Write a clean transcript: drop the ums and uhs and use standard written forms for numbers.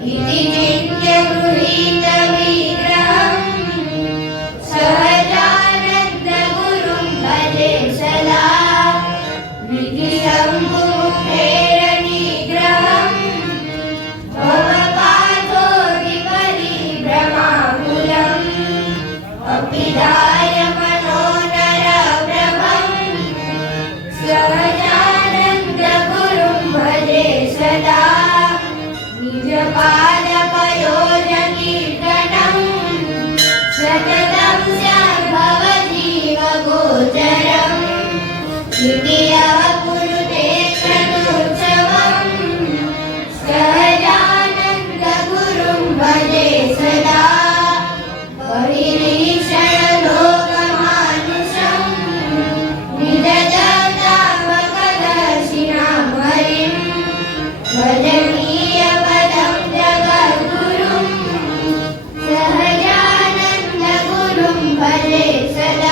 इति चिन्त्य गृहीतविग्रहम् सहजानन्दगुरुं भजे सदा विधिशम्भुमुखेरनिग्रहम् भवपाथोऽधिपरिभ्रमाकुलम् अपिधाय मनोनरभ्रमम् सहजानन्दगुरुं भजे सदा निजपादपयोजकीर्तनम् सततं स्याद्भवजीवगोचरम् इति यः कुरुते क्रतुर्जवम् सहजानन्दगुरुं भजे सदा बहिरीक्षणलोकमानुषम् निजजगदात्मकदर्शिनां हरिम् भजनीयपदं जगद्गुरुं सहजानन्दगुरुं भजे सदा